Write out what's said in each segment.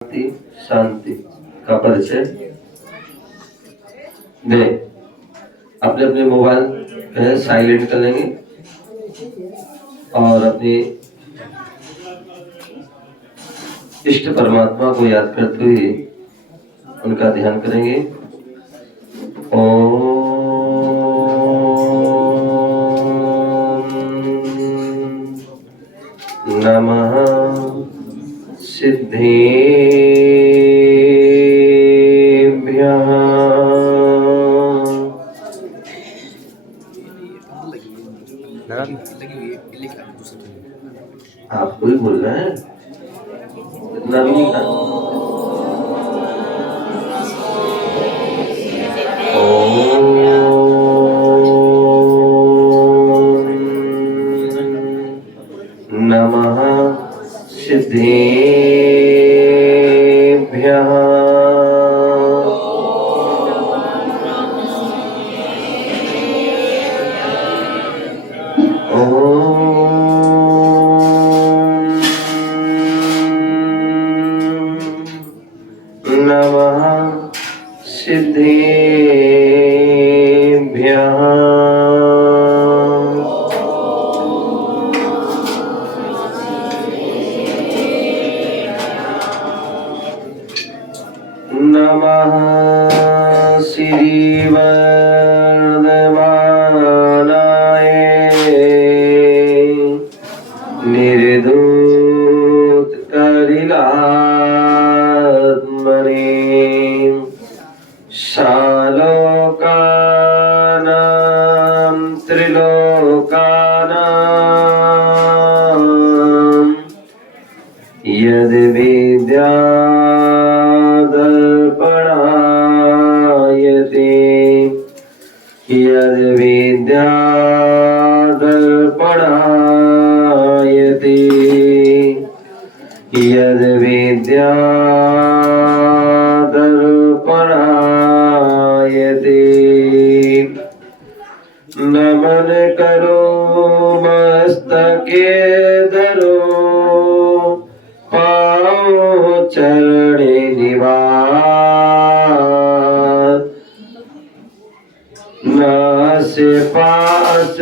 शांति का परिचय दे। अपने अपने मोबाइल साइलेंट कर लेंगे और अपने इष्ट परमात्मा को याद करते हुए उनका ध्यान करेंगे। ओम नमः सिद्धेभ्यः। आपको ही बोल रहे हैं, इतना भी नहीं करना। नमः सिद्धेभ्यः। नमः सिद्धेभ्यः। नमः श्रीवर्धमानाय निर्धूत कलिलात्मने शालोकानां त्रिलोकानां यद् विद्यादर्पणायते यद् विद्यादर्पणायते यद् विद्यादर्पणायते। नमन करो मस्तके धरो पाओ चरणे निवास। नास पास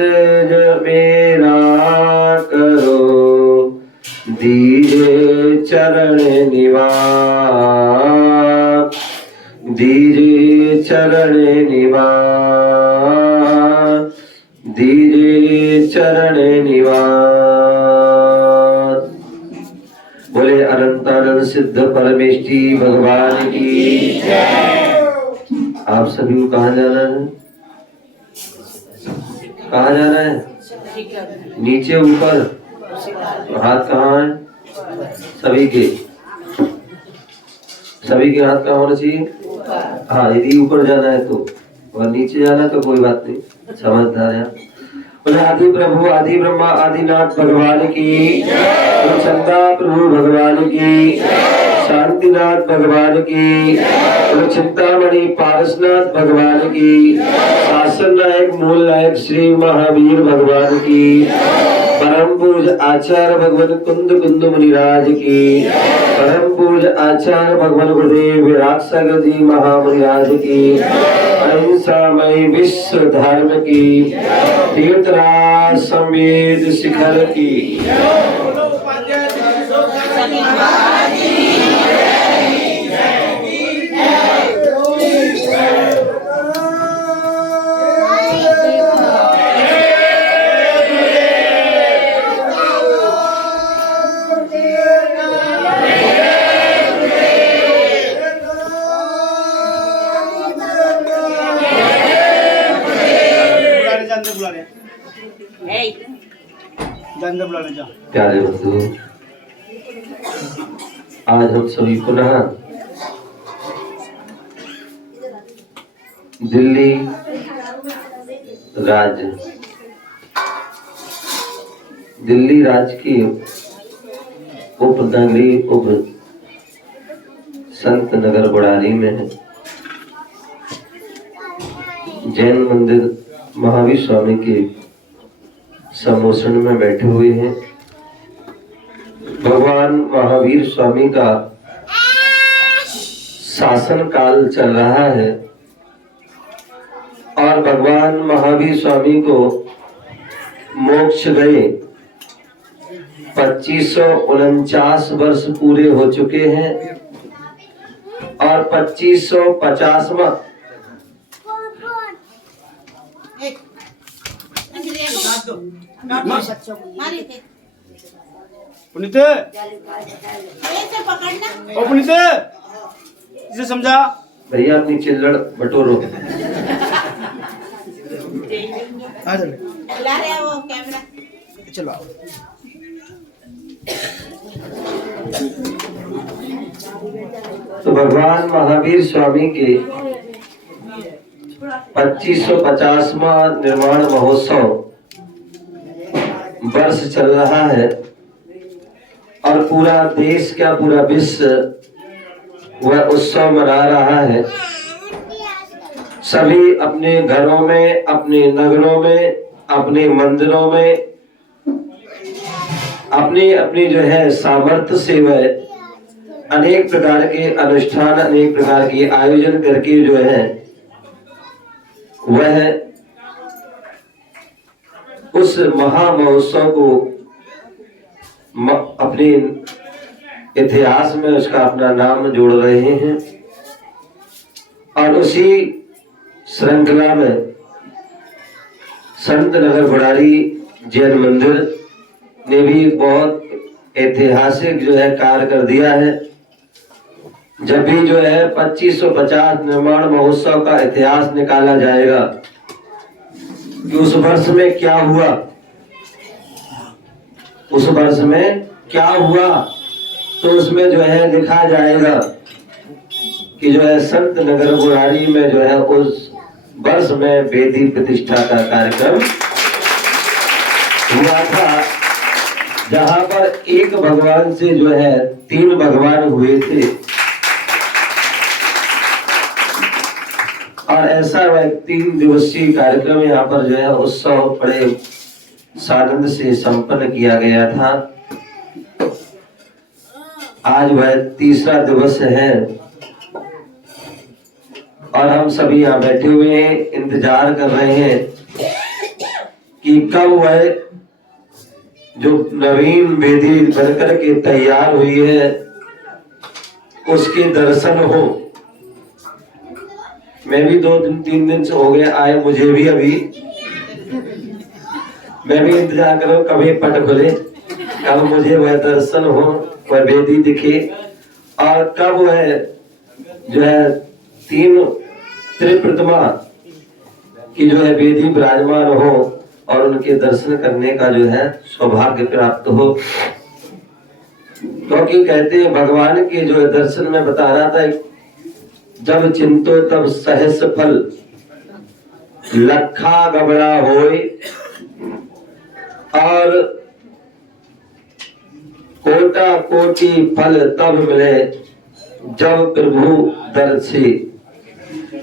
जो मेरा करो धीरे चरण निवास। धीरे चरण निवास। धीरे चरण निवास। बोले अनंतानंद सिद्ध परमेष्ठी भगवान की जय। आप सभी को कहाँ जाना है? कहाँ जाना है? नीचे ऊपर? हाथ कहाँ है? सभी के हाथ कहाँ होना चाहिए? हाँ, यदि ऊपर जाना है तो, और नीचे जाना है तो कोई बात नहीं, समझदार है। बोले आदि प्रभु आदि ब्रह्मा आदिनाथ भगवान की, चंदा प्रभु भगवान की, शांतिनाथ भगवान की, चिंतामणि पारसनाथ भगवान की, शासन नायक मूल नायक श्री महावीर भगवान की, परम पूज आचार्य भगवान कुंद कुंद मुनिराज की, परम पूज आचार्य भगवान गुरुदेव विराट सागर जी महामुनिराज की, अहिंसामय विश्व धर्म की, तीर्थराज समेत शिखर की। प्यारे बंधु, आज हम सभी पुनः दिल्ली राज्य की उपनगरी संत नगर बुढ़ारी में जैन मंदिर महावीर स्वामी के समोसन में बैठे हुए हैं। भगवान महावीर स्वामी का शासन काल चल रहा है और भगवान महावीर स्वामी को मोक्ष गए 2549 वर्ष पूरे हो चुके हैं और 2550वां पुनीत ओ पुनीत इसे समझा भैया अपनी चिल्लड़ बटोरो। आ चल ला रहे हैं वो कैमरा। चलो आओ। तो भगवान महावीर स्वामी के 2550वां निर्माण महोत्सव वर्ष चल रहा है और पूरा देश का पूरा विश्व वह उत्सव मना रहा है। सभी अपने घरों में, अपने नगरों में, अपने मंदिरों में अपनी अपनी जो है सामर्थ्य से वह अनेक प्रकार के अनुष्ठान, अनेक प्रकार के आयोजन करके जो है वह उस महा महोत्सव को अपने इतिहास में उसका अपना नाम जोड़ रहे हैं। और उसी श्रृंखला में संत नगर बुढ़ारी जैन मंदिर ने भी बहुत ऐतिहासिक जो है कार्य कर दिया है। जब भी जो है 2550 निर्माण महोत्सव का इतिहास निकाला जाएगा कि उस वर्ष में क्या हुआ, उस वर्ष में क्या हुआ, तो उसमें जो है लिखा जाएगा कि जो है संत नगर बुढ़ारी में जो है उस वर्ष में वेदी प्रतिष्ठा का कार्यक्रम हुआ था, जहां पर एक भगवान से जो है 3 भगवान हुए थे। और ऐसा वह 3 दिवसीय कार्यक्रम यहाँ पर जो है उत्सव बड़े सानंद से संपन्न किया गया था। आज वह 3रा दिवस है और हम सभी यहाँ बैठे हुए हैं, इंतजार कर रहे हैं कि कब वह जो नवीन वेदी बनकर के तैयार हुई है उसके दर्शन हो। मैं भी 2-3 दिन से हो गए आए, मुझे भी अभी मैं भी इंतजार कर रहा हूँ कभी पट खुले, कब मुझे वह दर्शन हो, वह वेदी दिखे और कब वह जो है 3 त्रिप्रतिमा की जो है वेदी विराजमान हो और उनके दर्शन करने का जो है सौभाग्य प्राप्त हो। क्योंकि कहते हैं भगवान के जो है दर्शन में बता रहा था, जब चिंतो तब सहस फल लखा गबड़ा होए और कोटा कोटि फल तब मिले जब प्रभु दर्शी।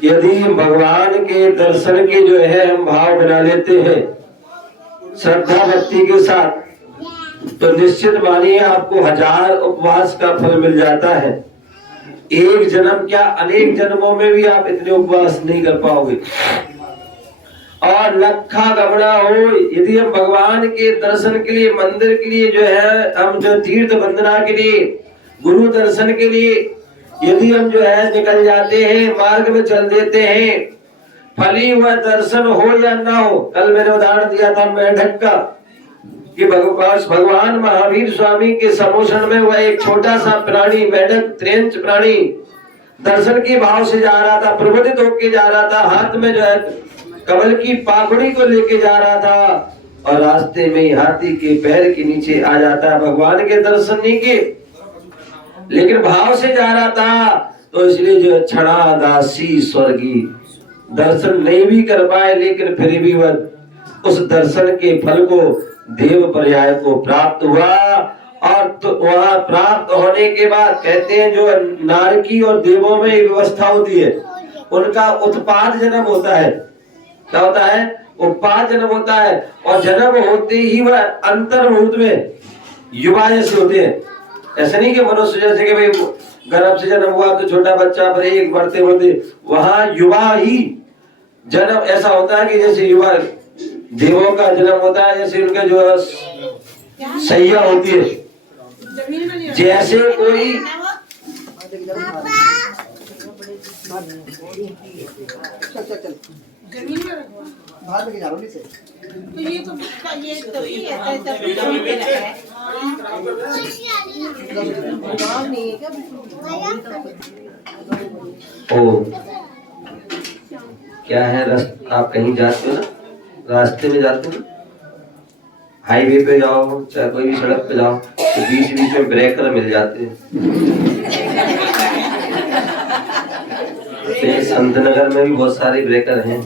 यदि भगवान के दर्शन के जो है हम भाव बना लेते हैं श्रद्धा भक्ति के साथ, तो निश्चित मानिए आपको 1000 उपवास का फल मिल जाता है। एक जन्म क्या अनेक जन्मों में भी आप इतने उपवास नहीं कर पाओगे। और लखा गबड़ा हो, यदि हम भगवान के दर्शन के लिए, मंदिर के लिए जो है, हम जो तीर्थ वंदना के लिए, गुरु दर्शन के लिए यदि हम जो है निकल जाते हैं, मार्ग में चल देते हैं, फली हुआ दर्शन हो या ना हो। कल मैंने उदाहरण दिया था मेढक का कि भगवान महावीर स्वामी के समोषण में वह एक छोटा सा प्राणी मेढक, त्रेंच प्राणी दर्शन के भाव से जा रहा था, प्रबोधित होके जा रहा था, हाथ में जो है कमल की पाखुड़ी को लेके जा रहा था और रास्ते में हाथी के पैर के नीचे आ जाता है। भगवान के दर्शन नहीं के, लेकिन भाव से जा रहा था, तो इसलिए जो क्षणा दासी स्वर्गी दर्शन नहीं भी कर पाए, लेकिन फिर भी वह उस दर्शन के फल को देव पर्याय को प्राप्त हुआ। और तो वहां प्राप्त होने के बाद कहते हैं जो नारकी और देवों में एक व्यवस्था होती है, उनका उत्पाद जन्म होता है। क्या होता है? उत्पाद जन्म होता है। और जन्म होते ही वह अंतर्मुहूर्त में युवा जैसे होते हैं। ऐसा नहीं कि मनुष्य जैसे कि भाई गर्भ से जन्म हुआ तो छोटा बच्चा पर एक बढ़ते बढ़ते वहां युवा ही जन्म ऐसा होता है कि जैसे युवा देवों का जन्म होता है, जैसे उनका जो सैया होती है, जैसे कोई चल बाहर लेके जा रहा हूँ नीचे। तो ये तो ये है ओ क्या है आप कहीं जाते हो ना, रास्ते में जाते हो ना, हाईवे पे जाओ चाहे कोई भी सड़क पे जाओ तो बीच बीच में ब्रेकर मिल जाते हैं। तो संत नगर में भी बहुत सारे ब्रेकर हैं।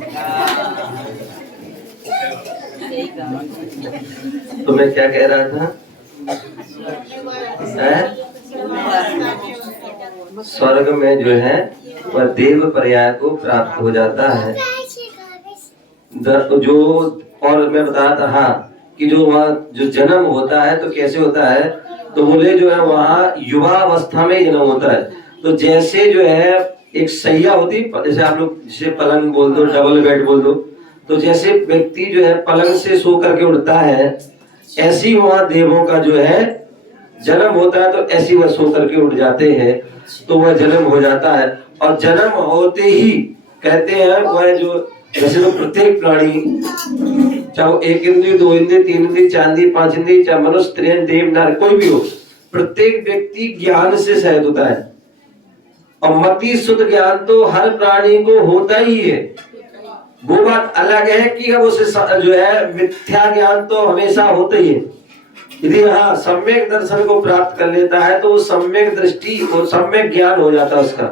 तो मैं क्या कह रहा था, स्वर्ग में जो है वह देव पर्याय को प्राप्त हो जाता है। जो और मैं बता रहा था हाँ कि जो वहाँ जो जन्म होता है तो कैसे होता है, तो बोले जो है वहाँ युवा अवस्था में जन्म होता है। तो जैसे जो है एक सैया होती, जैसे आप लोग जिसे पलंग बोल दो, डबल बेड बोल दो, तो जैसे व्यक्ति जो है पलंग से सो करके उठता है, ऐसी वहाँ देवों का जो है जन्म होता है। तो ऐसी वह सो करके उठ जाते हैं, तो वह जन्म हो जाता है। और जन्म होते ही कहते हैं वह जो जैसे तो प्रत्येक प्राणी, चाहे वो 1 इंद्रिय 2 इंद्रिय 3 इंद्रिय 4 इंद्रिय 5 इंद्रिय, चाहे मनुष्य स्त्री देव नार कोई भी हो, प्रत्येक व्यक्ति ज्ञान से सहित होता है। और मति शुद्ध ज्ञान तो हर प्राणी को होता ही है। वो बात अलग है कि अब उसे जो है मिथ्या ज्ञान तो हमेशा होता ही है। यदि हाँ सम्यक दर्शन को प्राप्त कर लेता है तो वो सम्यक दृष्टि और सम्यक ज्ञान हो जाता है उसका।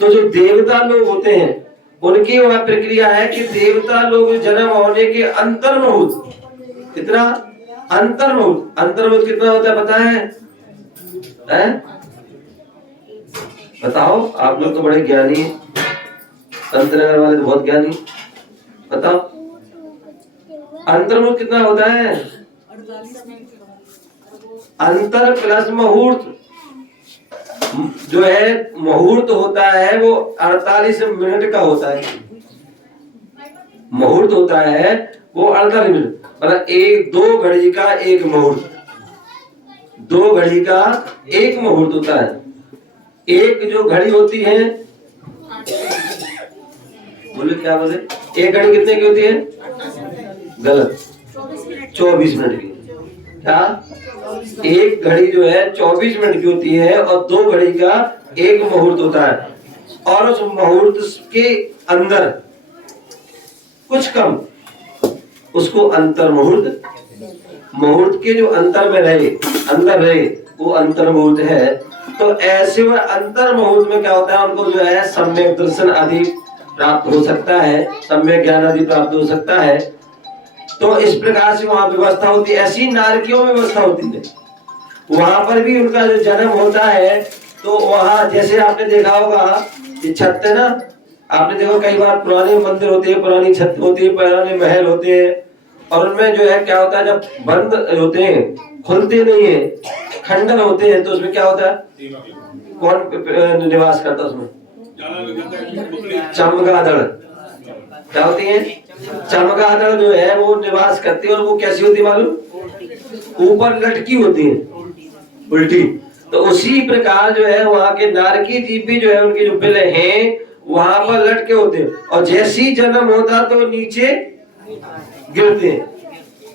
तो जो देवता लोग होते हैं उनकी वह प्रक्रिया है कि देवता लोग जन्म होने के अंतर्मुहूर्त, कितना अंतर्मुहूर्त कितना होता है पता है? बताओ, आप लोग तो बड़े ज्ञानी हैं, संतनगर वाले तो बहुत ज्ञानी। बताओ अंतर्मुहूर्त कितना होता है? अंतर प्लस मुहूर्त जो है मुहूर्त होता है वो 48 मिनट का होता है। मुहूर्त होता है वो 48 मिनट, मतलब 2 घड़ी का एक मुहूर्त, 2 घड़ी का एक मुहूर्त होता है। एक जो घड़ी होती है, बोले क्या बोले, एक घड़ी कितने की होती है? गलत, 24 मिनट की। क्या? एक घड़ी जो है 24 मिनट की होती है और 2 घड़ी का एक मुहूर्त होता है। और उस मुहूर्त के अंदर कुछ कम उसको अंतर मुहूर्त, मुहूर्त के जो अंतर में रहे, अंदर रहे, वो अंतर मुहूर्त है। तो ऐसे में अंतर मुहूर्त में क्या होता है, उनको जो है सम्यक दर्शन आदि प्राप्त हो सकता है, सम्यक ज्ञान आदि प्राप्त हो सकता है। तो इस प्रकार से वहां व्यवस्था होती है। ऐसी नारकियों में व्यवस्था होती है, वहां पर भी उनका जो जन्म होता है। तो वहां जैसे आपने देखा होगा ये छत है ना, आपने देखा कई बार पुराने मंदिर होते हैं, पुरानी छत होती है, पुराने महल होते हैं, और उनमें जो है क्या होता है, जब बंद होते हैं, खुलते नहीं है, खंडन होते हैं, तो उसमें क्या होता है, कौन निवास करता है उसमें? चमगादड़। क्या होती है? चमगादड़ जो है वो निवास करती है। और वो कैसी होती है मालूम? ऊपर लटकी होती है, उल्टी। तो उसी प्रकार जो है वहां के नारकी जीव भी जो है उनके जो बिल हैं वहां पर लटके होते हैं। और जैसी जन्म होता तो नीचे गिरते हैं,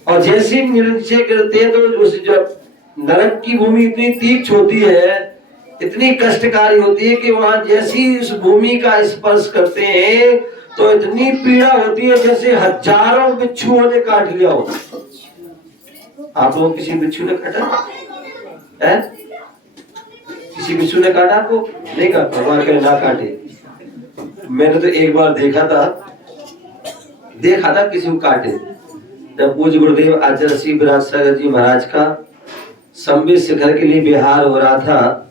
और जैसे नीचे गिरते हैं तो उस जब नरक की भूमि इतनी तीक्ष्ण होती है, इतनी कष्टकारी होती है कि वहां जैसी उस भूमि का स्पर्श करते हैं तो इतनी पीड़ा होती है जैसे हजारों बिच्छुओं ने काट लिया हो। आप लोग किसी बिच्छू ने काटा है? किसी बिच्छू ने काटा आपको? नहीं काटा, भगवान करे ना काटे। मैंने तो एक बार देखा था किसी को काटे, जब पूज्य गुरुदेव आचार्य श्री विराट सागर जी महाराज का संबित शिखर के लिए बिहार हो रहा था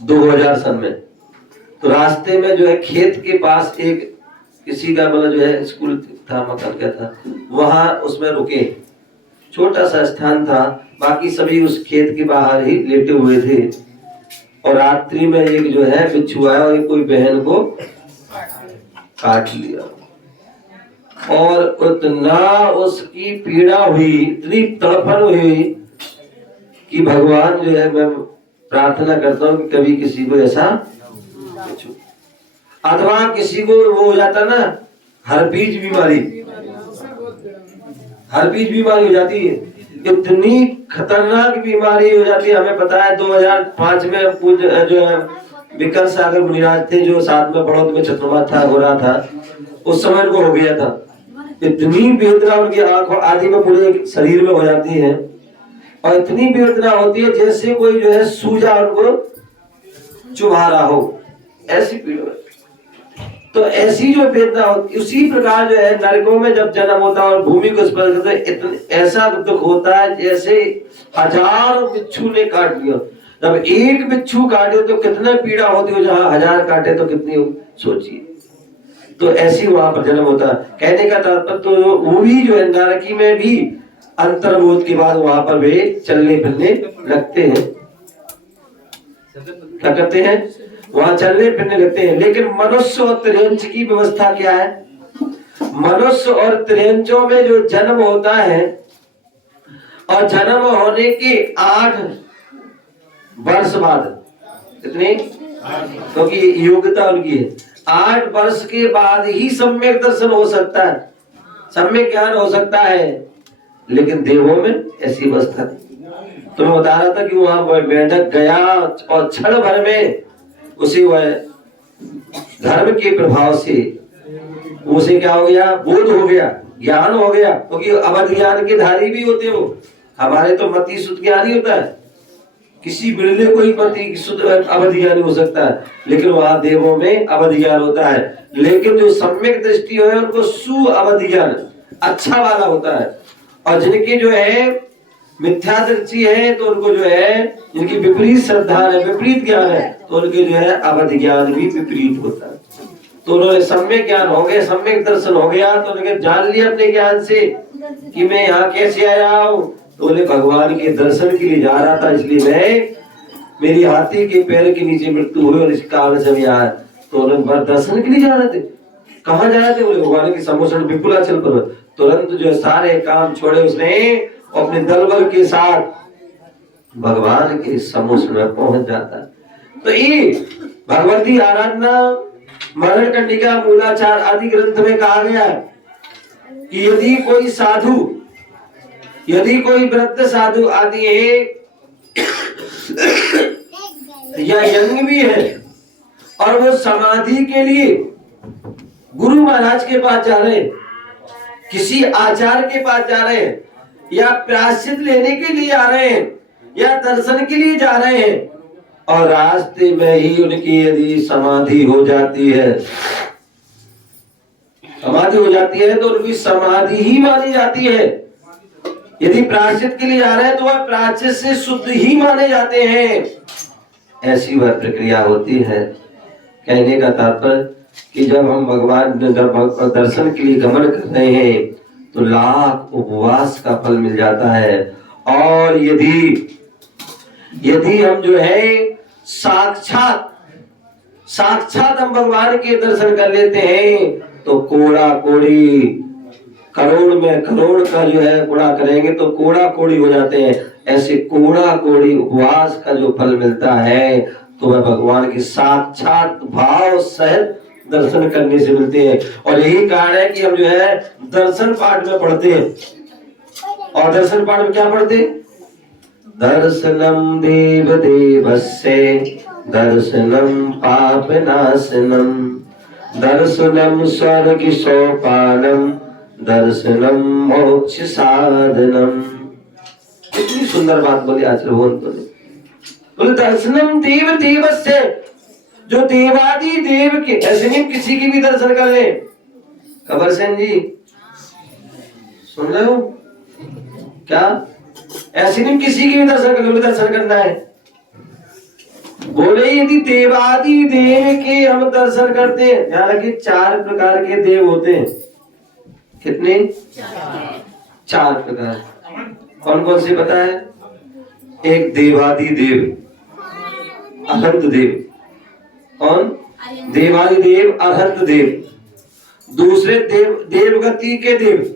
2000 सन में। तो रास्ते में जो है खेत के पास एक किसी का मतलब जो है स्कूल था, मकान क्या था, वहां उसमें रुके, छोटा सा स्थान था। बाकी सभी उस खेत के बाहर ही लेटे हुए थे। और रात्रि में एक जो है बिच्छू आया और कोई बहन को काट लिया, और उतना उसकी पीड़ा हुई, इतनी तड़पन हुई कि भगवान जो है, मैं प्रार्थना करता हूँ कि कभी किसी को ऐसा, अथवा किसी को वो हो जाता ना हर्पीज बीमारी, हर्पीज बीमारी हो जाती है, इतनी खतरनाक बीमारी हो जाती है। हमें पता है 2005 में पूज्य जो है विकर सागर मुनिराज थे, जो साथ में बड़ौद में चतुर्मास था, हो रहा था, उस समय उनको हो गया था। इतनी वेदना उनकी आंखों आदि में पूरे शरीर में हो जाती है, और इतनी वेदना होती है जैसे कोई जो है सूजा उनको चुभा रहा हो, ऐसी पीड़ा। तो ऐसी जो वेदना होती, उसी प्रकार जो है नरकों में जब जन्म होता है और भूमि को स्पर्श करता है, इतना ऐसा दुख होता है जैसे 1000 बिच्छू ने काट लिया। जब एक बिच्छू काटे तो कितना पीड़ा होती है, जहां 1000 काटे तो कितनी हो, सोचिए। तो ऐसी वहां पर जन्म होता है। कहने का तात्पर्य तो वो भी जो है नरकी में भी अंतर्बोध के बाद वहां पर वे चलने फिरने लगते हैं। क्या करते हैं? वहां चलने फिरने लगते हैं। लेकिन मनुष्य और त्रियंच की व्यवस्था क्या है? मनुष्य और त्रियंचों में जो जन्म होता है, और जन्म होने के 8 वर्ष बाद, कितने, क्योंकि तो योग्यता उनकी है, 8 वर्ष के बाद ही सम्यक दर्शन हो सकता है, सम्यक ज्ञान हो सकता है। लेकिन देवों में ऐसी अवस्था नहीं। तो मैं बता रहा था कि वहां मेढक गया और क्षण भर में उसे वह धर्म के प्रभाव से उसे क्या हो गया, बोध हो गया, ज्ञान हो गया। क्योंकि अवध ज्ञान के धारी भी होते वो, हमारे तो मति शुद्ध ज्ञान ही होता है, किसी बिरले को ही मति शुद्ध अवध ज्ञान हो सकता है, लेकिन वहां देवों में अवध ज्ञान होता है। लेकिन जो सम्यक दृष्टि है उनको सु अवध ज्ञान अच्छा वाला होता है, और जिनकी जो है मिथ्या दृष्टि है तो उनको जो है, जिनकी विपरीत श्रद्धा है, विपरीत ज्ञान है, तो उनके जो है अवध ज्ञान भी विपरीत होता है। तो उन्होंने सम्यक ज्ञान हो गया, सम्यक दर्शन हो गया, तो उन्होंने जान लिया अपने ज्ञान से कि मैं यहाँ कैसे आया हूँ। तो बोले भगवान के दर्शन के लिए जा रहा था, इसलिए मैं, मेरी हाथी के पैर के नीचे मृत्यु हुई और इस कारण से यहाँ। तो उन्होंने दर्शन के लिए जा रहे थे। कहाँ जा रहे थे? बोले भगवान की सम्मोषण विपुलाचल पर्वत। तुरंत जो सारे काम छोड़े उसने, अपने दल बल के साथ भगवान के सम्मोषण में पहुंच जाता है। तो ये भगवती आराधना मरण कंडिका मूलाचार आदि ग्रंथ में कहा गया है कि यदि कोई साधु, यदि कोई वृद्ध साधु आदि है या यंग भी है, और वो समाधि के लिए गुरु महाराज के पास जा रहे हैं, किसी आचार्य के पास जा रहे हैं, या प्रायश्चित लेने के लिए आ रहे हैं, या दर्शन के लिए जा रहे हैं, और रास्ते में ही उनकी यदि समाधि हो जाती है, समाधि हो जाती है तो उनकी समाधि ही मानी जाती है। यदि प्रायश्चित के लिए जा रहे हैं तो वह प्रायश्चित से शुद्ध ही माने जाते हैं। ऐसी वह प्रक्रिया होती है। कहने का तात्पर्य कि जब हम भगवान दर्शन के लिए गमन कर रहे हैं तो लाख उपवास का फल मिल जाता है। और यदि हम जो है साक्षात हम भगवान के दर्शन कर लेते हैं तो कोड़ा कोड़ी, करोड़ में करोड़ का जो है गुणा करेंगे तो कोड़ा कोड़ी हो जाते हैं। ऐसे कोड़ा कोड़ी उपवास का जो फल मिलता है तो वह भगवान के साक्षात भाव सहित दर्शन करने से मिलते हैं। और यही कारण है कि हम जो है दर्शन पाठ में पढ़ते हैं। और दर्शन पाठ में क्या पढ़ते? दर्शनम देव देवस्य दर्शनम पापनाशनम दर्शनम स्वर्ग सोपानम दर्शनम मोक्ष साधनम। कितनी सुंदर बात बोली आचार्य भगवंतों ने। बोले दर्शनम देव देवस्य, जो देवादि देव के, ऐसे नहीं किसी की भी दर्शन कर ले। कबर सेन जी सुन रहे हो क्या? ऐसे नहीं किसी की भी दर्शन कर ले, दर्शन करना है। बोले यदि देवादि देव के हम दर्शन करते हैं, हालांकि 4 प्रकार के देव होते हैं। कितने? 4 प्रकार। कौन कौन से पता है? एक देवादि देव अनंत देव। कौन? देवादि देव अनंत देव। दूसरे देवगति के देव।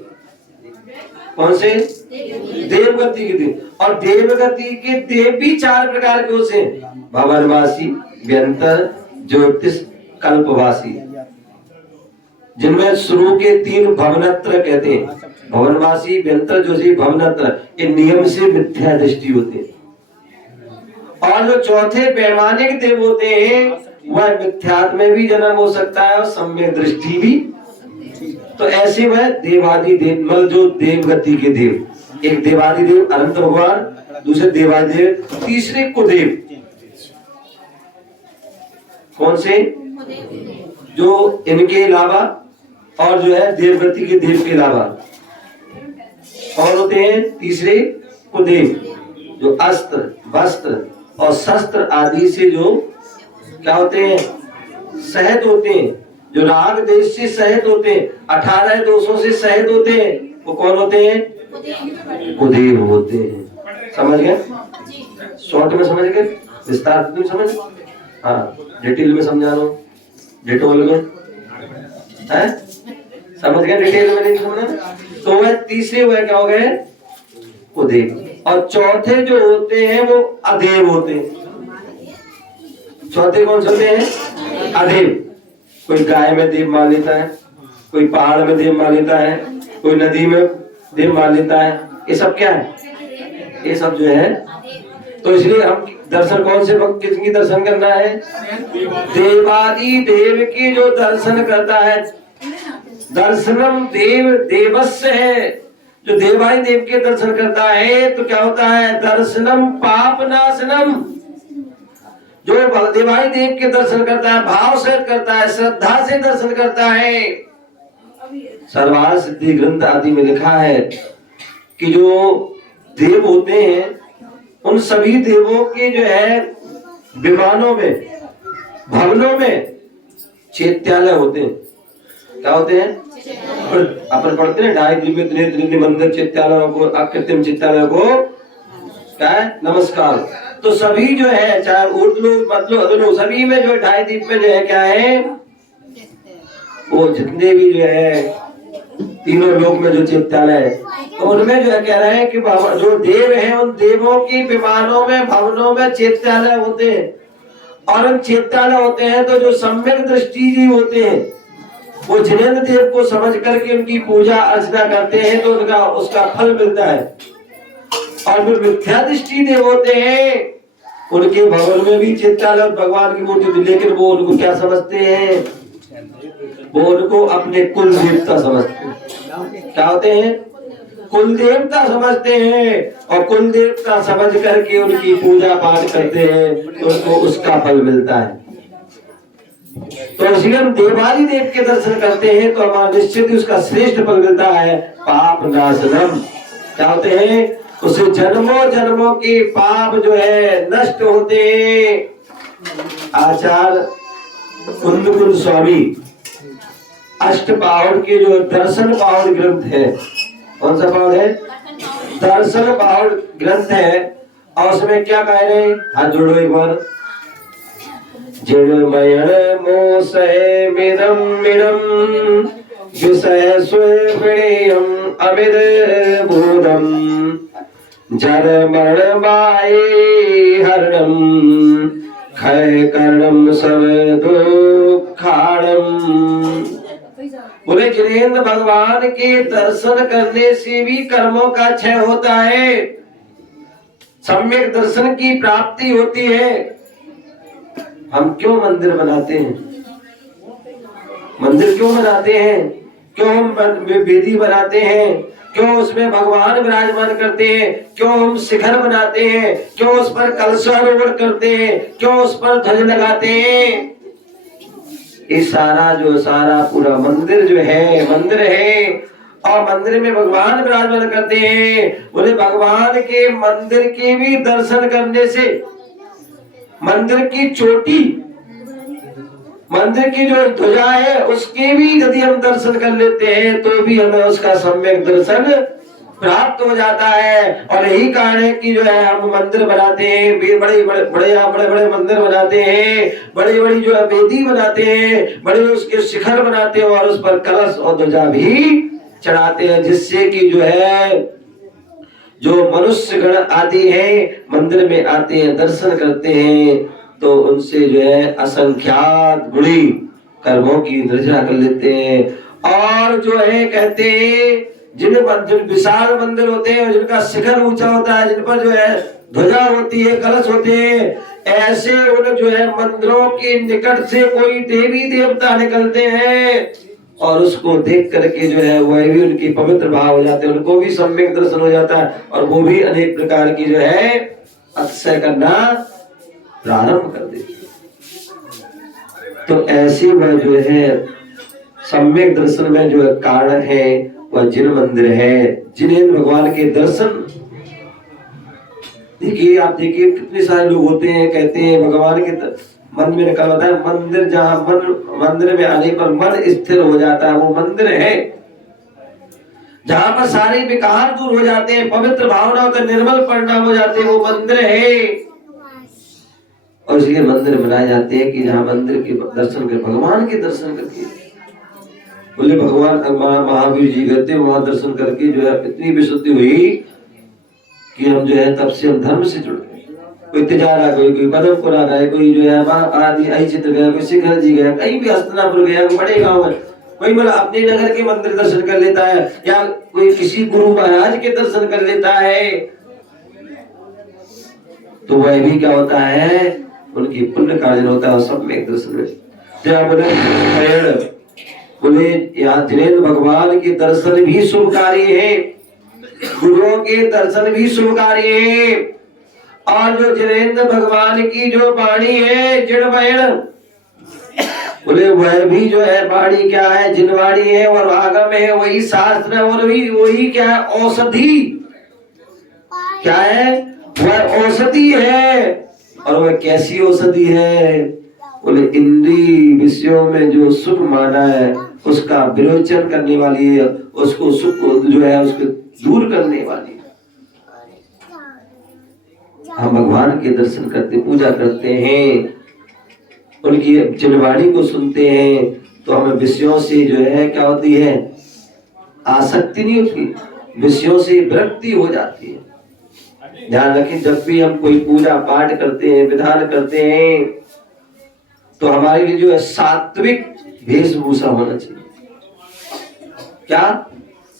कौन से? देवगति के देव। और देवगति के देव भी 4 प्रकार के होते हैं, भवनवासी, व्यंतर, ज्योतिष, कल्पवासी, जिनमें शुरू के 3 भवनत्र कहते हैं। भवनवासी, व्यंतर, ज्योतिष, भवनत्र, ये नियम से मिथ्या दृष्टि होते हैं। और जो चौथे वैमानिक देव होते हैं वह मिथ्यात्व में भी जन्म हो सकता है और सम्यक दृष्टि भी। तो ऐसे वह देवादि देव, मतलब जो देवगति के देव, एक देवादि देव अनंत भगवान, दूसरे देवादि देव, तीसरे कुदेव। कौन से? जो इनके अलावा और जो है देवगति के देव के अलावा और होते हैं तीसरे कुदेव, जो अस्त्र, वस्त्र और शस्त्र आदि से जो क्या होते हैं, सहित होते हैं, जो राग देश से सहित होते हैं, 18 दोषों से सहित होते हैं, वो कौन होते हैं? कुदेव होते हैं। समझ गए? शॉर्ट में समझ गए, विस्तार में समझ? हाँ, डिटेल में समझा रहा हूँ, डिटोल में है, समझ गए? डिटेल में नहीं समझा तो वह तीसरे वह क्या हो गए? कुदेव। और चौथे जो होते हैं वो अदेव होते हैं। चौथे कौन से होते हैं? अदेव। कोई गाय में देव मान लेता है, कोई पहाड़ में देव मान लेता है, कोई नदी में देव मान लेता है। ये सब क्या है? ये सब जो है, तो इसलिए हम दर्शन कौन से वक्त किसकी दर्शन करना है? देवादि देव की जो दर्शन करता है, दर्शनम देव देवस्य है। जो देवादि देव के दर्शन करता है तो क्या होता है? दर्शनम पाप नाशनम। जो देवादि देव के दर्शन करता है, भाव से करता है, श्रद्धा से दर्शन करता है। सर्वार्थ सिद्धि ग्रंथ आदि में लिखा है कि जो देव होते हैं उन सभी देवों के जो है विमानों में, भवनों में चैत्यालय होते हैं। क्या होते हैं? अपन पढ़ते हैं ढाई दिव्य त्रिनेत्र मंदिर चित्तालयों को, अकृत्रिम चित्तालयों को क्या है? नमस्कार। तो सभी जो है, चाहे उर्दू मतलब अदलो, सभी में जो ढाई दीप में जो है क्या है, वो जितने भी जो है तीनों लोक में जो चित्तालय है, तो उनमें जो है कह रहे हैं कि जो देव हैं उन देवों की विमानों में, भवनों में चैत्यालय होते हैं। और उन चैत्यालय होते हैं तो जो सम्यक दृष्टि जी होते हैं वो जिनेंद्र देव को समझ करके उनकी पूजा अर्चना करते हैं तो उनका उसका फल मिलता है। और जो मिथ्या दृष्टि देव होते हैं उनके भवन में भी चित्तालय भगवान की मूर्ति, लेकिन वो उनको क्या समझते हैं? वो उनको अपने कुल देवता समझते हैं। क्या होते हैं? कुल देवता समझते हैं। और कुल देवता समझ करके उनकी पूजा पाठ करते हैं तो उनको उसका फल मिलता है। तो इसलिए हम देवादि देव के दर्शन करते हैं तो हमारा निश्चित ही उसका श्रेष्ठ फल मिलता है, पाप नाशनम। क्या होते हैं? उससे जन्मों जन्मों के पाप जो है नष्ट होते हैं। आचार्य कुंद स्वामी अष्टपावड़ के जो दर्शन पावड़ ग्रंथ है, कौन सा पावड़ है? दर्शन पावड़ ग्रंथ है। और उसमें क्या कह रहे हैं? हाथ जोड़ो एक बार। जिणमयण मोसहे मिदम मिदम विषय स्वेणेयम अमिद भूतम जर मरण माये हरणम खय कर्णम सब दुखाणम। बोले जिनेंद्र भगवान के दर्शन करने से भी कर्मों का क्षय होता है, सम्यक दर्शन की प्राप्ति होती है। हम क्यों मंदिर बनाते हैं? मंदिर क्यों बनाते हैं? क्यों हम वेदी बनाते हैं? क्यों उसमें भगवान विराजमान करते हैं? क्यों हम शिखर बनाते हैं? क्यों उस पर कलशारोहण करते हैं? क्यों उस पर ध्वज लगाते हैं? ये सारा पूरा मंदिर जो है, मंदिर है। और मंदिर में भगवान विराजमान करते हैं। बोले भगवान के मंदिर के भी दर्शन करने से मंदिर की चोटी, मंदिर की जो ध्वजा है उसके भी यदि हम दर्शन कर लेते हैं तो भी हमें उसका सम्यक दर्शन प्राप्त हो जाता है। और यही कारण है कि जो है हम मंदिर बनाते हैं, बड़े बड़े मंदिर बनाते हैं, बड़ी बड़ी जो है वेदी बनाते हैं, बड़े उसके शिखर बनाते हैं और उस पर कलश और ध्वजा भी चढ़ाते हैं, जिससे कि जो है जो मनुष्य गण आदि हैं मंदिर में आते हैं, दर्शन करते हैं, तो उनसे जो है असंख्यात गुणी कर्मों की निर्जरा कर लेते हैं। और जो है कहते हैं जिन विशाल मंदिर होते हैं, जिनका शिखर ऊंचा होता है, जिन पर जो है ध्वजा होती है, कलश होते हैं, ऐसे उन जो है मंदिरों के निकट से कोई देवी देवता निकलते हैं और उसको देख करके जो है वह भी उनकी पवित्र भाव हो जाते हैं, उनको भी सम्यक दर्शन हो जाता है और वो भी अनेक प्रकार की जो है अतिशय करना प्रारंभ कर देते। तो ऐसे वह जो है सम्यक दर्शन में जो है कारण है वह जिन मंदिर है, जिनेंद्र भगवान के दर्शन। देखिए आप देखिए कितने सारे लोग होते हैं कहते हैं भगवान के मन में निकल होता है, मंदिर जहाँ मंदिर में आने पर मन स्थिर हो जाता है वो मंदिर है, जहाँ पर सारे विकार दूर हो जाते हैं, पवित्र भावना होता है, निर्मल परिणाम हो जाते हैं, वो मंदिर है। और इसलिए मंदिर बनाए जाते हैं कि जहाँ मंदिर के दर्शन कर भगवान के दर्शन करके, बोले भगवान महावीर जी कहते वहां दर्शन करके जो है इतनी विशुद्धि हुई कि हम जो है तब से हम धर्म से जुड़ गए। कोई तिजारा, कोई पदमपुरा गए, कोई जो है आदि आई चित्र गया, कोई शिखर जी गया, कहीं भी हस्तनापुर गया, कोई बड़े गाँव में, कोई मतलब अपने नगर के मंदिर दर्शन कर लेता है या कोई किसी गुरु महाराज के दर्शन कर लेता है, तो वह भी क्या होता है उनकी पुण्य कार्य होता है। सब में एक दर्शन में बोले यहाँ जिनेंद्र भगवान के दर्शन भी शुभ कार्य है, गुरुओं के दर्शन भी शुभ कार्य है। और जो जिनेंद्र भगवान की जो वाणी है जिनवाणी, बोले वह भी जो है वाणी क्या है, जिनवाणी है और आगम है, वही शास्त्र है और वही क्या है औषधि, क्या है वह औषधि है। और वह कैसी औषधि है, बोले इंद्रिय विषयों में जो सुख माना है उसका विरोचन करने वाली है, उसको सुख जो है उसको दूर करने वाली है। हम भगवान के दर्शन करते पूजा करते हैं, उनकी जिनवाणी को सुनते हैं तो हमें विषयों से जो है क्या होती है आसक्ति नहीं होती, विषयों से विरक्ति हो जाती है। ध्यान रखें जब भी हम कोई पूजा पाठ करते हैं विधान करते हैं तो हमारे लिए जो है सात्विक वेशभूषा होना चाहिए। क्या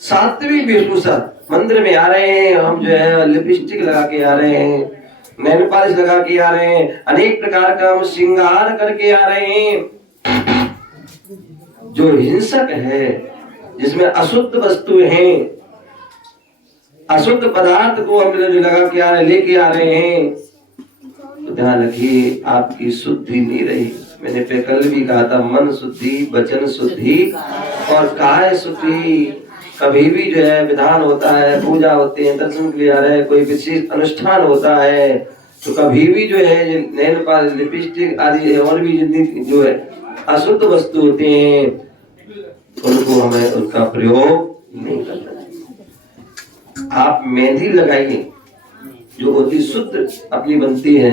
सात्विक वेशभूषा, मंदिर में आ रहे हैं हम जो है लिपस्टिक लगा के आ रहे हैं, नेल पॉलिश लगा के आ रहे हैं, अनेक प्रकार का हम श्रृंगार करके आ रहे हैं। जो हिंसक है, जिसमें अशुद्ध वस्तुएं हैं, अशुद्ध पदार्थ को हम लगा के आ रहे लेके आ रहे हैं, तो ध्यान रखिए आपकी शुद्धि नहीं रही। मैंने कल भी कहा था मन शुद्धि, वचन शुद्धि और काया शुद्धि। कभी भी जो है विधान होता है, पूजा होते हैं, दर्शन के लिए आ रहे हैं, कोई विशेष अनुष्ठान होता है, तो कभी भी जो है नेल पॉलिश लिपस्टिक आदि और भी जितनी जो है अशुद्ध वस्तु होते हैं उनको हमें उनका प्रयोग नहीं करना चाहिए। आप मेहंदी लगाइए जो होती शुद्ध अपनी बनती है,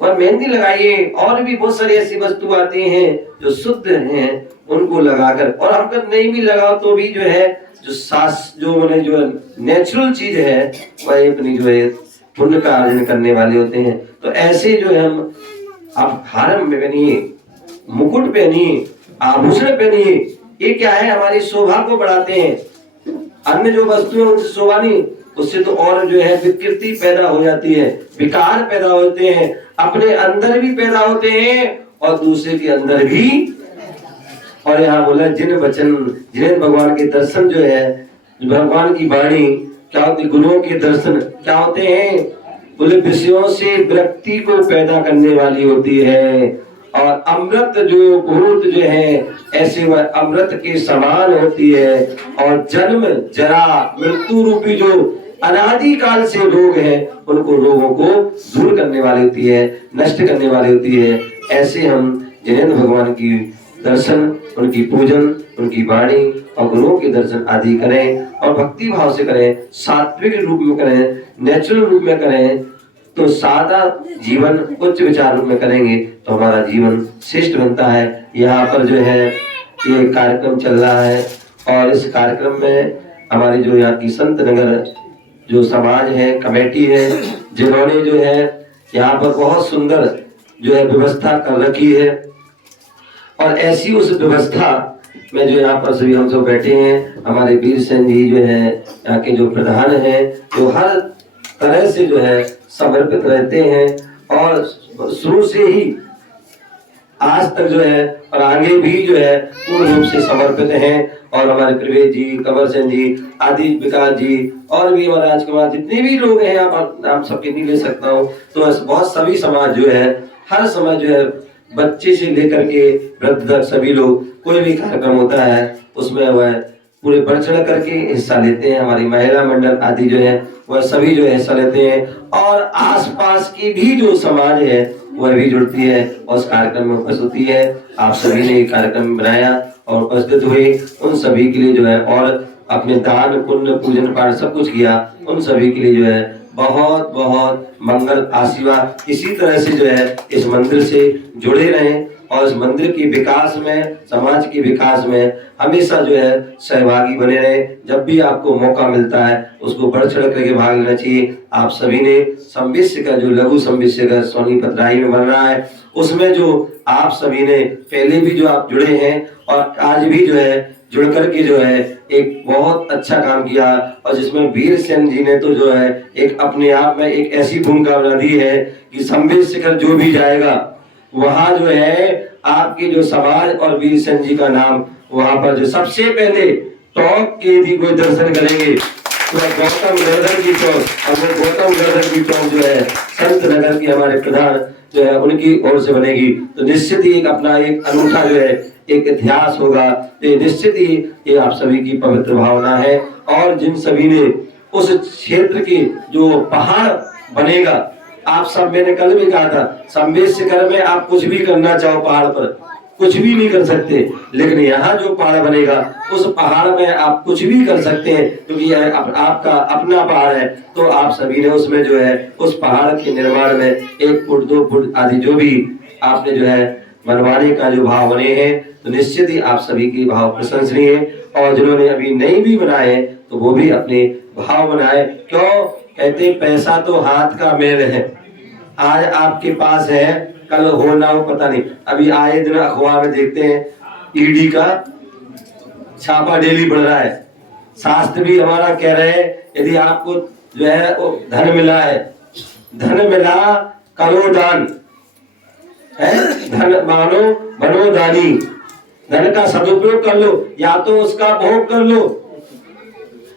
और मेहंदी लगाइए, और भी बहुत सारी ऐसी वस्तु आती हैं जो शुद्ध हैं उनको लगाकर, और हम अगर नहीं भी लगाओ तो भी जो है जो सास जो मैंने जो नेचुरल चीज है वह अपनी जो है पुण्य का अर्जन करने वाले होते हैं। तो ऐसे जो है हम आप हार में पहनिए, मुकुट पहनिए, आभूषण पहनिए, ये क्या है हमारी शोभा को बढ़ाते हैं। अन्य जो वस्तुएं उनसे शोभा नहीं, उससे तो और जो है विकृति पैदा हो जाती है, विकार पैदा होते हैं, अपने अंदर भी पैदा होते हैं और दूसरे के अंदर भी। और यहाँ बोला जिन वचन जिन भगवान के दर्शन जो है, भगवान की वाणी क्या होती, गुरुओं के दर्शन क्या होते हैं, बोले विषयों से विरक्ति को पैदा करने वाली होती है। और अमृत जो भूत जो है ऐसे वह अमृत के समान होती है। और जन्म जरा मृत्यु रूपी जो अनादि काल से रोग है उनको रोगों को दूर करने वाली होती है, नष्ट करने वाली होती है। ऐसे हम जिनेंद्र भगवान की दर्शन, उनकी पूजन, उनकी वाणी और गुरुओं के दर्शन आदि करें और भक्ति भाव से करें, सात्विक रूप में करें, नेचुरल रूप में करें, तो सादा जीवन उच्च विचार रूप में करेंगे तो हमारा जीवन श्रेष्ठ बनता है। यहाँ पर जो है ये कार्यक्रम चल रहा है और इस कार्यक्रम में हमारे जो यहाँ की संत नगर जो समाज है, कमेटी है, जिन्होंने जो है यहाँ पर बहुत सुंदर जो है व्यवस्था कर रखी है और ऐसी उस व्यवस्था में जो यहाँ पर सभी हम सब बैठे हैं, हमारे वीर सेन जी जो है यहाँ के जो प्रधान हैं, जो हर तरह से जो है समर्पित रहते हैं और शुरू से ही आज तक जो है और आगे भी जो है पूर्ण रूप से समर्पित हैं। और हमारे प्रवेश जी, कंवर सेन जी आदि, विकास जी और भी हमारे राजकुमार, जितने भी लोग हैं आप नाम सबके नहीं ले सकता हूँ, तो बहुत सभी समाज जो है, हर समाज जो है, बच्चे से लेकर के वृद्ध तक सभी लोग, कोई भी कार्यक्रम होता है उसमें वह पूरे बढ़ चढ़ करके हिस्सा लेते हैं। हमारी महिला मंडल आदि जो है वह सभी जो है हिस्सा लेते हैं और आसपास की भी जो समाज है वह भी जुड़ती है और उस कार्यक्रम में उपस्थित होती है। आप सभी ने कार्यक्रम बनाया और उपस्थित हुए, उन सभी के लिए जो है और अपने दान पुण्य पूजन पाठ सब कुछ किया, उन सभी के लिए जो है बहुत बहुत मंगल आशीर्वाद। इसी तरह से जो है इस मंदिर से जुड़े रहें और इस मंदिर के विकास में, समाज के विकास में हमेशा जो है सहभागी बने रहे। जब भी आपको मौका मिलता है उसको बढ़ चढ़ करके भाग लेना चाहिए। आप सभी ने संविष्य का जो लघु संविष्य का सोनीपत राही में बन रहा है, उसमें जो आप सभी ने पहले भी जो आप जुड़े हैं और आज भी जो है जुड़ करके जो है एक बहुत अच्छा काम किया और जिसमें वीर सेन जी ने तो जो है एक अपने आप में एक ऐसी भूमिका बना दी है कि संविष्य शिखर जो भी जाएगा वहां जो है आपके जो समाज और वीर सेन जी का नाम वहां पर जो सबसे पहले टॉप के यदि कोई दर्शन करेंगे तो गौतम गर्दन की चौक, और वो गौतम गर्दन की चौक जो है संत नगर की हमारे प्रधान जो है उनकी ओर से बनेगी, तो निश्चित ही एक अपना एक अनूठा जो है एक इतिहास होगा। ये निश्चित ही ये आप सभी की पवित्र भावना है और जिन सभी ने उस क्षेत्र की जो पहाड़ बनेगा, आप सब, मैंने कल भी कहा था, संवेश शिखर में आप कुछ भी करना चाहो पहाड़ पर कुछ भी नहीं कर सकते, लेकिन यहाँ जो पहाड़ बनेगा उस पहाड़ में आप कुछ भी कर सकते हैं क्योंकि यह आपका अपना पहाड़ है। तो आप सभी ने उसमें जो है उस पहाड़ के निर्माण में 1 फुट 2 फुट आदि जो भी आपने जो है बनवाने का जो भाव बने हैं, तो निश्चित ही आप सभी की भाव प्रशंसनीय है। और जिन्होंने अभी नहीं भी बनाए हैं तो वो भी अपने भाव बनाए। क्यों कहते पैसा तो हाथ का मेल है, आज आपके पास है कल हो ना हो पता नहीं। अभी आए दिन अखबार में देखते हैं ईडी का छापा डेली बढ़ रहा है। शास्त्र भी हमारा कह रहे हैं यदि आपको जो है धन मिला है, धन मिला करो दान है, धन मानो बनो दानी, धन का सदुपयोग कर लो, या तो उसका भोग कर लो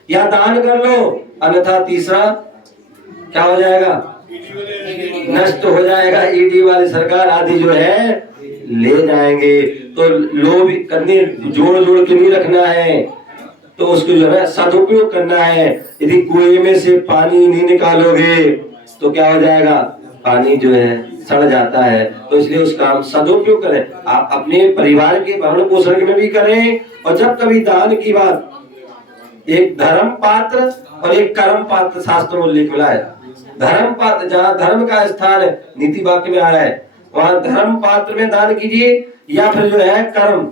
या दान कर लो, अन्यथा तीसरा क्या हो जाएगा, नष्ट हो जाएगा। ईडी वाली सरकार आदि जो है ले जाएंगे। तो लोभ करने जोड़ जोड़ के नहीं रखना है, तो उसको जो है सदुपयोग करना है। यदि कुएं में से पानी नहीं निकालोगे तो क्या हो जाएगा, पानी जो है सड़ जाता है। तो इसलिए उसका हम सदुपयोग करें, आप अपने परिवार के भरण पोषण में भी करें। और जब कभी दान की बात, एक धर्म पात्र और एक कर्म पात्र शास्त्र में उल्लेख मिला है। धर्म पात्र जहाँ धर्म का स्थान है, नीति वाक्य में आया है, वहां धर्म पात्र में दान कीजिए या फिर जो है कर्म।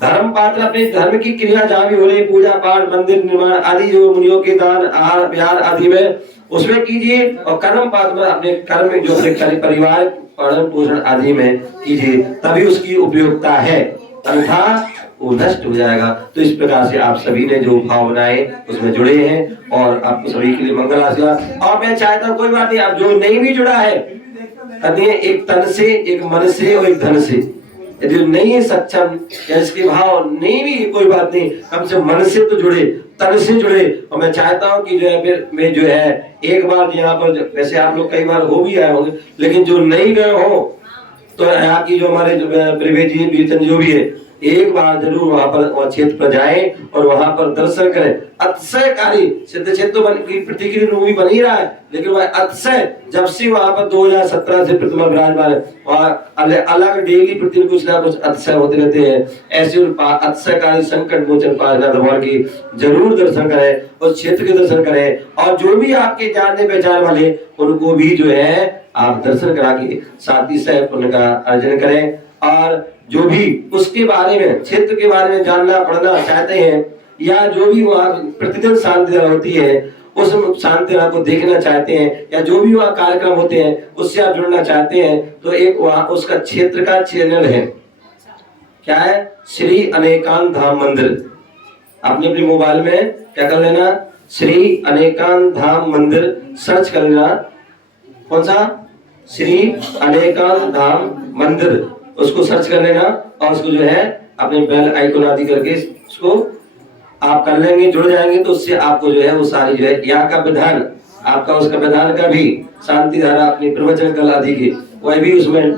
धर्म पात्र अपने धर्म की क्रिया जहाँ भी हो रही, पूजा पाठ मंदिर निर्माण आदि जो मुनियों के दान आहार विहार आदि में उसमें कीजिए, और कर्म पात्र में अपने कर्म जो अपने परिवार पालन पोषण आदि में कीजिए, तभी उसकी उपयोगिता है, अन्यथा वो नष्ट हो जाएगा। तो इस प्रकार से आप सभी ने जो भाव बनाए उसमें जुड़े हैं और आपको सभी के लिए मंगल आशीर्वाद। और मैं चाहता हूँ कोई बात नहीं, आप जो नहीं भी जुड़ा है कहते हैं एक तन से, एक मन से और एक धन से, यदि नहीं है सक्षम या इसके भाव नहीं भी कोई बात नहीं, कम से मन से तो जुड़े, तन से जुड़े। और मैं चाहता हूँ कि जो है फिर मैं जो है एक बार यहाँ पर, वैसे आप लोग कई बार हो भी आए होंगे, लेकिन जो नहीं गए हो तो यहाँ की जो हमारे प्रवेश जी वीरचंद जो भी है, एक बार जरूर वहां पर वह क्षेत्र पर जाएं और वहां पर दर्शन करें। अतिशयकारी सिद्ध क्षेत्र की प्रतिक्रिया रूपी बन ही रहा है, लेकिन वह अतिशय जब से वहां पर 2017 से प्रतिमा विराजमान है, वहां अलग डेली प्रतिदिन कुछ ना कुछ अतिशय होते रहते हैं। ऐसे अतिशयकारी संकट मोचन पार्वतीनाथ भगवान की जरूर दर्शन करें, उस क्षेत्र के दर्शन करें, और जो भी आपके जानने पहचान वाले उनको भी जो है आप दर्शन करा के साथ ही सह पुण्य का अर्जन करें। और जो भी उसके बारे में, क्षेत्र के बारे में जानना पढ़ना चाहते हैं, या जो भी वहाँ प्रतिदिन शांति होती है उस शांति को देखना चाहते हैं, या जो भी वहाँ कार्यक्रम होते हैं उससे आप जुड़ना चाहते हैं, तो एक वहाँ उसका क्षेत्र का चैनल है, क्या है, श्री अनेकांत धाम मंदिर। आपने अपने मोबाइल में क्या कर लेना, श्री अनेकांत धाम मंदिर सर्च कर लेना। कौन सा, श्री अनेकांत धाम मंदिर, उसको सर्च कर लेना और उसको जो है अपने बेल आइकन आदि करके उसको आप कर लेंगे, जुड़ जाएंगे, तो उससे आपको जो है वो सारी जो है यहाँ का विधान, आपका उसका विधान का भी शांति धारा अपनी प्रवचन कल आदि की वह भी उसमें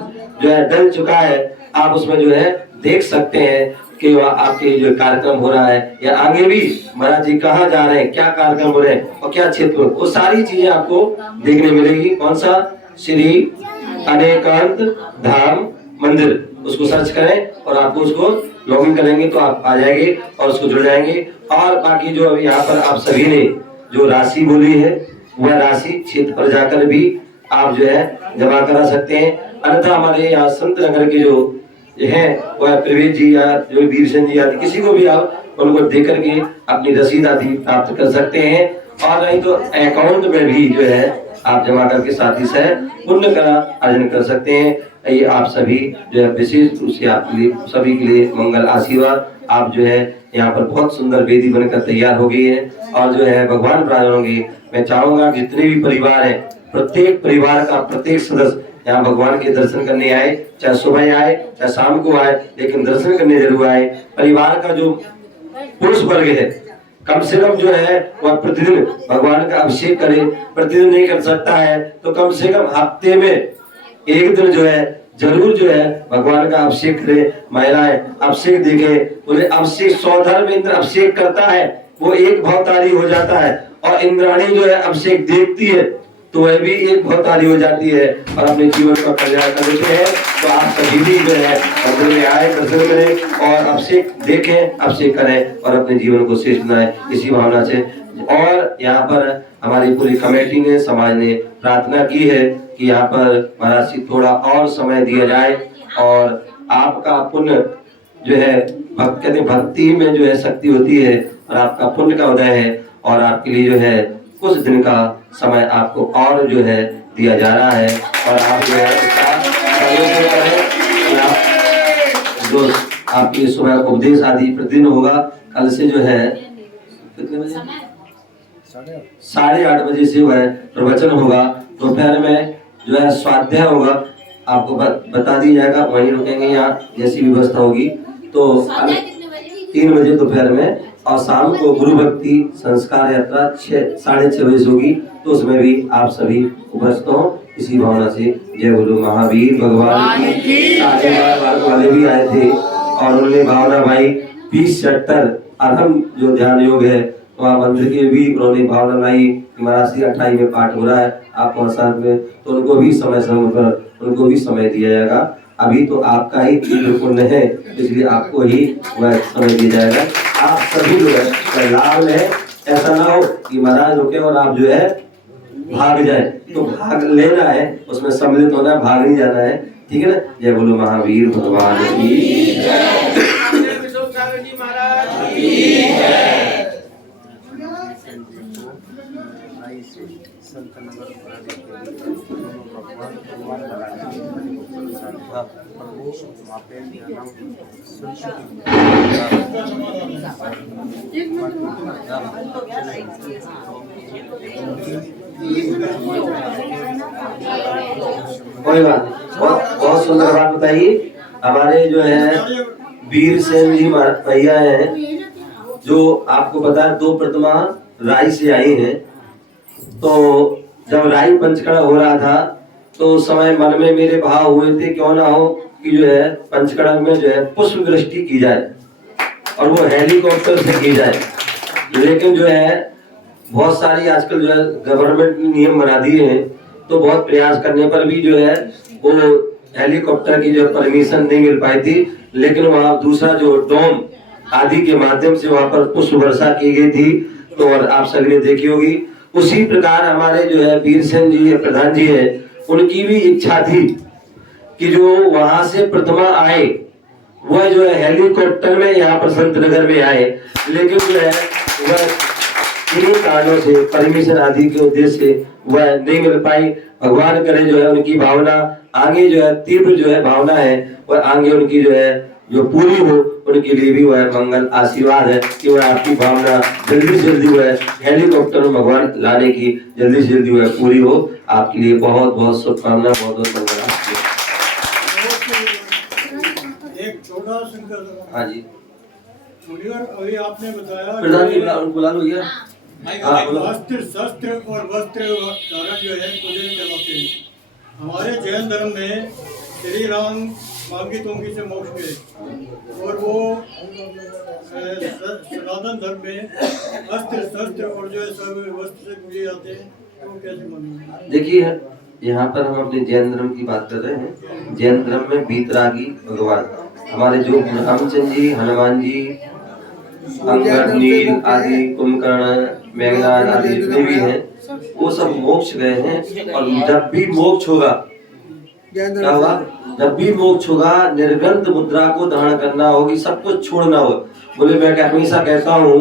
जो है डल चुका है। आप उसमें जो है देख सकते हैं कि वह आपके जो कार्यक्रम हो रहा है, या आगे भी महाराज जी कहाँ जा रहे हैं, क्या कार्यक्रम हो रहे हैं और क्या क्षेत्र, वो सारी चीजें आपको देखने मिलेगी। कौन सा, श्री अनेकांत धाम मंदिर, उसको सर्च करें और आपको उसको लॉगिन करेंगे तो आप आ जाएंगे और उसको जुड़ जाएंगे। और बाकी जो यहाँ पर आप सभी ने जो राशि बोली है वह राशि क्षेत्र पर जाकर भी आप जो है जमा करा सकते हैं। अन्यथा हमारे यहाँ संत नगर के जो है वह प्रवेश जी या जो वीर सिंह जी आदि किसी को भी आप उनको देकर के अपनी रसीद आदि प्राप्त कर सकते हैं, और नहीं तो अकाउंट में भी जो है आप जमा करके साथ ही सह पुण्य का अर्जन कर सकते हैं। ये आप सभी जो है विशेष रूप से आपके लिए सभी के लिए मंगल आशीर्वाद। आप जो है यहाँ पर बहुत सुंदर वेदी बनकर तैयार हो गई है और जो है भगवान प्राण होंगे। मैं चाहूंगा जितने भी परिवार हैं, प्रत्येक परिवार का प्रत्येक सदस्य यहाँ भगवान के दर्शन करने आए, चाहे सुबह आए चाहे शाम को आए, लेकिन दर्शन करने जरूर आए। परिवार का जो पुरुष वर्ग है कम से कम जो है वह प्रतिदिन भगवान का अभिषेक करे। प्रतिदिन नहीं कर सकता है तो कम से कम हफ्ते में एक दिन जो है जरूर जो है भगवान का अभिषेक करे। महिलाएं अभिषेक देखे, बोले अभिषेक सौधर्म इंद्र अभिषेक करता है वो एक भवतारी हो जाता है, और इंद्राणी जो है अभिषेक देखती है तो वह भी एक भवतारी हो जाती है और अपने जीवन का कल्याण कर देते हैं। तो आप सभी भी जो है मंदिर में आए, दर्शन करें और अभिषेक देखें, अभिषेक करें और अपने जीवन को श्रेष्ठ बनाएं, इसी भावना से। और यहाँ पर हमारी पूरी कमेटी ने, समाज ने प्रार्थना की है कि यहाँ पर महाराज जी थोड़ा और समय दिया जाए, और आपका पुण्य जो है कहते भक्ति में जो है शक्ति होती है, और आपका पुण्य का उदय है, और आपके लिए जो है कुछ दिन का समय आपको और जो है दिया जा रहा है, और आप जो है जो आपकी सुबह उपदेश आदि प्रतिदिन होगा। कल से जो है कितने बजे, 8:30 बजे से वह प्रवचन होगा। दोपहर में जो है स्वाध्याय होगा, आपको बता दिया जाएगा, वहीं रुकेंगे यहाँ जैसी व्यवस्था होगी। तो 3 बजे दोपहर में, और शाम को गुरु भक्ति संस्कार यात्रा 6-6:30 बजे होगी, तो उसमें भी आप सभी उपस्थित हो, इसी भावना से। जय गुरु महावीर भगवान की। वाले भी आए थे और उन्होंने भावना भाई 20-70 अरहम जो ध्यान योग है वहाँ मंदिर के भी उन्होंने भावना लाई। महाराज 28 में पाठ हो रहा है आप वहाँ साथ में, तो उनको भी समय पर उनको भी समय दिया जाएगा। अभी तो आपका ही पुण्य है, इसलिए आपको ही वह समय दिया जाएगा। आप सभी जो है लाभ है, ऐसा ना हो कि महाराज होके और आप जो है भाग जाए, तो भाग लेना है, उसमें सम्मिलित होना है, भाग नहीं जाना है, ठीक है ना। जय बोलो महावीर भगवान की। कोई बात, बहुत सुंदर बात बताइए। हमारे जो है वीर सेन जी भैया हैं, जो आपको पता है 2 प्रतिमा राई से आई हैं। तो जब राई पंचकड़ा हो रहा था तो उस समय मन में मेरे भाव हुए थे, क्यों ना हो की जो है पंचकड़ा में जो है पुष्प वृष्टि की जाए और वो हेलीकॉप्टर से की जाए। लेकिन जो है बहुत सारी आजकल जो है गवर्नमेंट ने नियम बना दिए हैं, तो बहुत प्रयास करने पर भी जो है वो हेलीकॉप्टर की जो परमिशन नहीं मिल पाई थी। लेकिन वहाँ दूसरा जो डोम आदि के माध्यम से वहाँ पर पुष्प वर्षा की गई थी, तो और आप सभी ने देखी होगी। उसी प्रकार हमारे जो है वीर सेन जी प्रधान जी है, उनकी भी इच्छा थी कि जो वहां से प्रतिमा आए वह जो है हेलीकॉप्टर में यहाँ पर संत नगर में आए। लेकिन जो है वह किन्हीं कारणों से परमिशन आदि के उद्देश्य से वह नहीं मिल पाई। भगवान करे जो है उनकी भावना आगे जो है तीव्र जो है भावना है वह आगे उनकी जो है जो पूरी हो, उनके लिए भी वह मंगल आशीर्वाद है कि वह आपकी भावना जल्दी से जल्दी वह हेलीकॉप्टर में भगवान लाने की जल्दी से जल्दी वह पूरी हो। आपके लिए बहुत बहुत शुभकामना, बहुत बहुत मंगल। एक छोटा संकल्प। हाँ जी अभी आपने बताया प्रधान जी बुला लो यार। अस्त्र शस्त्र और वस्त्र धारण जो है पूजन करवाते हैं। हमारे जैन धर्म में श्री राम मांगी तोंगी से मोक्ष गए और वो सनातन धर्म में अस्त्र शस्त्र और जो है सब वस्त्र से पूजे जाते हैं, तो कैसे मानेंगे? देखिए यहाँ पर हम अपने जैन धर्म की बात कर रहे हैं। जैन धर्म में बीतरागी भगवान हमारे जो रामचंद्र जी, हनुमान जी, अंगद, नील आदि, कुंभकर्ण, मेघनाद आदि जितने भी हैं वो सब मोक्ष गए हैं। और जब भी मोक्ष होगा क्या होगा? जब भी मोक्ष होगा निर्गंध मुद्रा को धारण करना होगी, सब कुछ छोड़ना हो। बोले मैं हमेशा कहता हूँ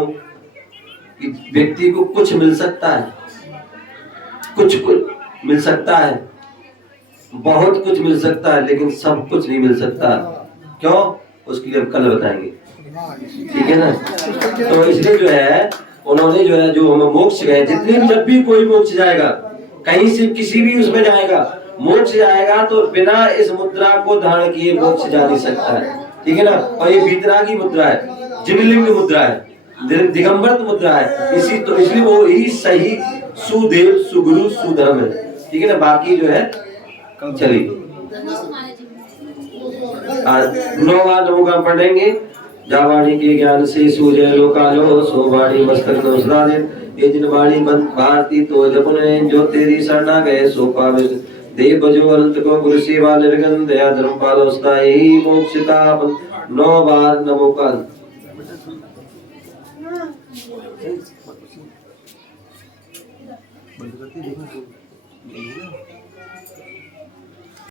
कि व्यक्ति को कुछ मिल सकता है, कुछ मिल सकता है, बहुत कुछ मिल सकता है, लेकिन सब कुछ नहीं मिल सकता। क्यों? उसके लिए हम कल बताएंगे, ठीक है ना। तो इसलिए जो है उन्होंने जो है जो हम मोक्ष गए, जितने भी जब भी कोई मोक्ष जाएगा कहीं से किसी भी उसमें जाएगा, मोक्ष जाएगा तो बिना इस मुद्रा को धारण किए मोक्ष जा नहीं सकता है, ठीक है ना। और ये बीतरागी मुद्रा है, जिनलिंग मुद्रा है, दिगंबर मुद्रा है। इसी तो इसलिए वो ही सही सुदेव सुगुरु सुधर्म है, ठीक है ना। बाकी जो है चलिए 9 बार नमोकार पढ़ेंगे। जावाणी के ज्ञान से सूझे लोकालो, सो वाणी मस्तक नो सदादित। ये जिन वाणी बंद भारती तो जपने, जो तेरी शरणा गए सो पावे। देव बजो अनंत को गुरु सेवा निर्गन, दया धर्म पालो स्थायी मोक्षिता। 9 बार नमोकार।